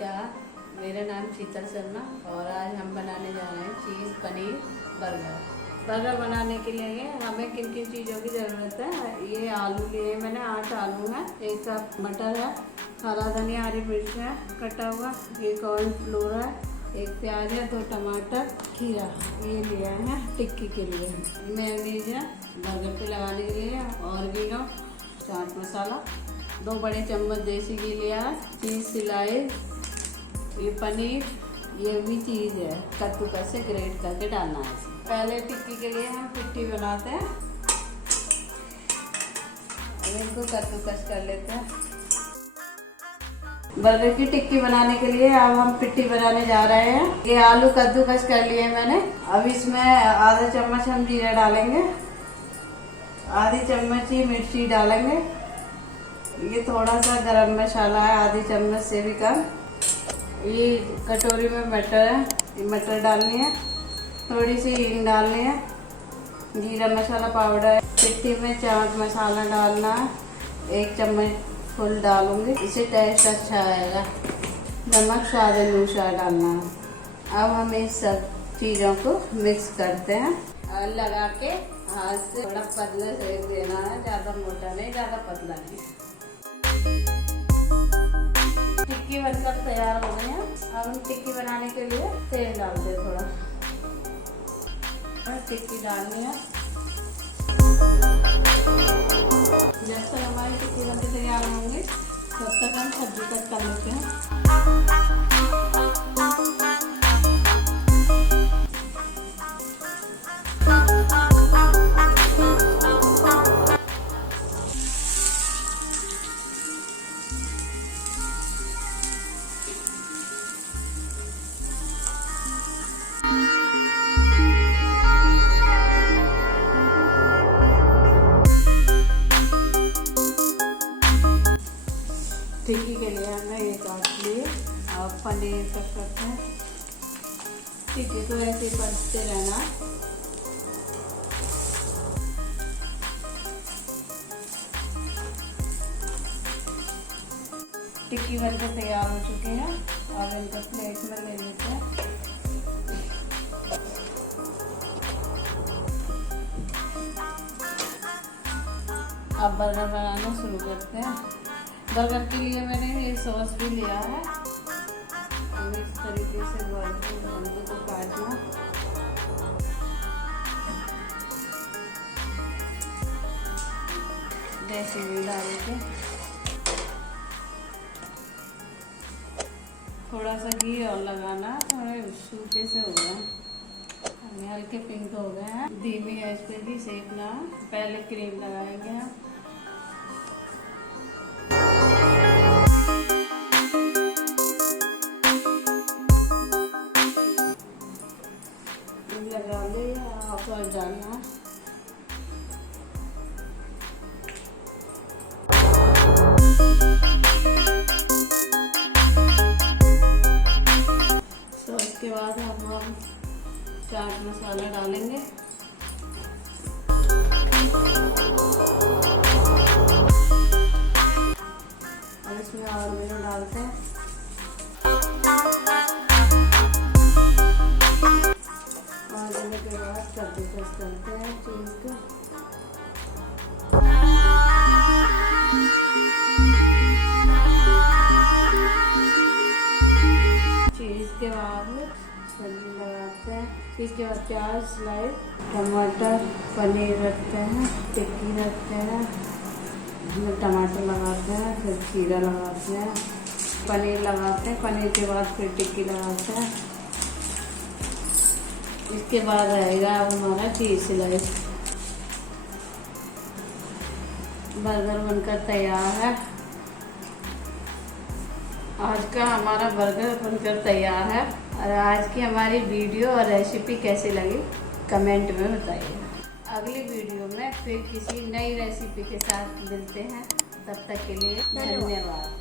नमस्कार, मेरा नाम शीतल शर्मा और आज हम बनाने जा रहे हैं चीज़ पनीर बर्गर। बर्गर बनाने के लिए हमें किन किन चीज़ों की ज़रूरत है। ये आलू लिए मैंने 8 आलू हैं, 1 कप मटर है, हरा धनिया, हरी मिर्च है कटा हुआ, 1 कॉर्नफ्लोर है, 1 प्याज है, 2 टमाटर, खीरा ये लिया है टिक्की के लिए। मेयोनीज है बर्गर पे लगाने के लिए, ऑरिगेनो, चाट मसाला, 2 बड़े चम्मच देसी घी लिया है, चीज़ स्लाइस, ये पनीर, ये भी चीज़ है कद्दूकस से ग्रेट करके डालना है। पहले टिक्की के लिए हम पिट्ठी बनाते हैं, अब इनको कद्दूकस कर लेते हैं। बर्गर की टिक्की बनाने के लिए अब हम पिट्ठी बनाने जा रहे हैं। ये आलू कद्दूकस कर लिए मैंने। अब इसमें आधा चम्मच हम जीरा डालेंगे, आधी चम्मच ही मिर्ची डालेंगे, ये थोड़ा सा गरम मसाला है आधी चम्मच से भी कम, ये कटोरी में मटर है, ये मटर डालनी है, थोड़ी सी हींग डालनी है, जीरा मसाला पाउडर है, पिट्ठी में चाट मसाला डालना है, 1 चम्मच फुल डालूंगी, इससे टेस्ट अच्छा आएगा। नमक स्वाद अनुसार डालना है। अब हम इस सब चीज़ों को मिक्स करते हैं और लगा के हाथ से थोड़ा पतला सेक देना है, ज़्यादा मोटा नहीं ज़्यादा पतला नहीं। टिक्की बनकर तैयार हो गई है। अब हम टिक्की बनाने के लिए तेल डालते हैं थोड़ा, और टिक्की डालनी है। जब तक हमारी टिक्की बनकर तैयार होंगी तब तक हम सब्जी कट कर लेते हैं। टिक्की के लिए हमने ये काट लिए। अब पनीर कट करते हैं। टिक्की को ऐसे ही पलटते रहना। टिक्की बनकर तैयार हो चुकी है। अब इनको प्लेट में ले लेते हैं। अब बर्गर बनाना शुरू करते हैं। बर्गर के लिए मैंने ये सॉस भी लिया है। अब इस तरीके से बर्गर को काटना, देसी घी डाल के थोड़ा सा घी और लगाना, थोड़े सूखे से हो गए, हल्के पिंक हो गए हैं। धीमी आंच पे भी सेकना। पहले क्रीम लगाएंगे हम, लगा ले और डालना। तो इसके बाद हम चाट मसाला डालेंगे। और इसमें ऑरिगेनो डालते हैं। के बाद कद्दूकस करते हैं चीज़ को। चीज़ के बाद सब्जी लगाते हैं। चीज़ के बाद प्याज स्लाइस, टमाटर, पनीर रखते हैं, टिक्की रखते हैं, टमाटर लगाते हैं, फिर खीरा लगाते हैं, पनीर लगाते हैं, पनीर के बाद फिर टिक्की लगाते हैं। इसके बाद आएगा अब हमारा चीज़ स्लाइस। बर्गर बनकर तैयार है। आज का हमारा बर्गर बनकर तैयार है। और आज की हमारी वीडियो और रेसिपी कैसी लगी कमेंट में बताइए। अगली वीडियो में फिर किसी नई रेसिपी के साथ मिलते हैं। तब तक के लिए धन्यवाद।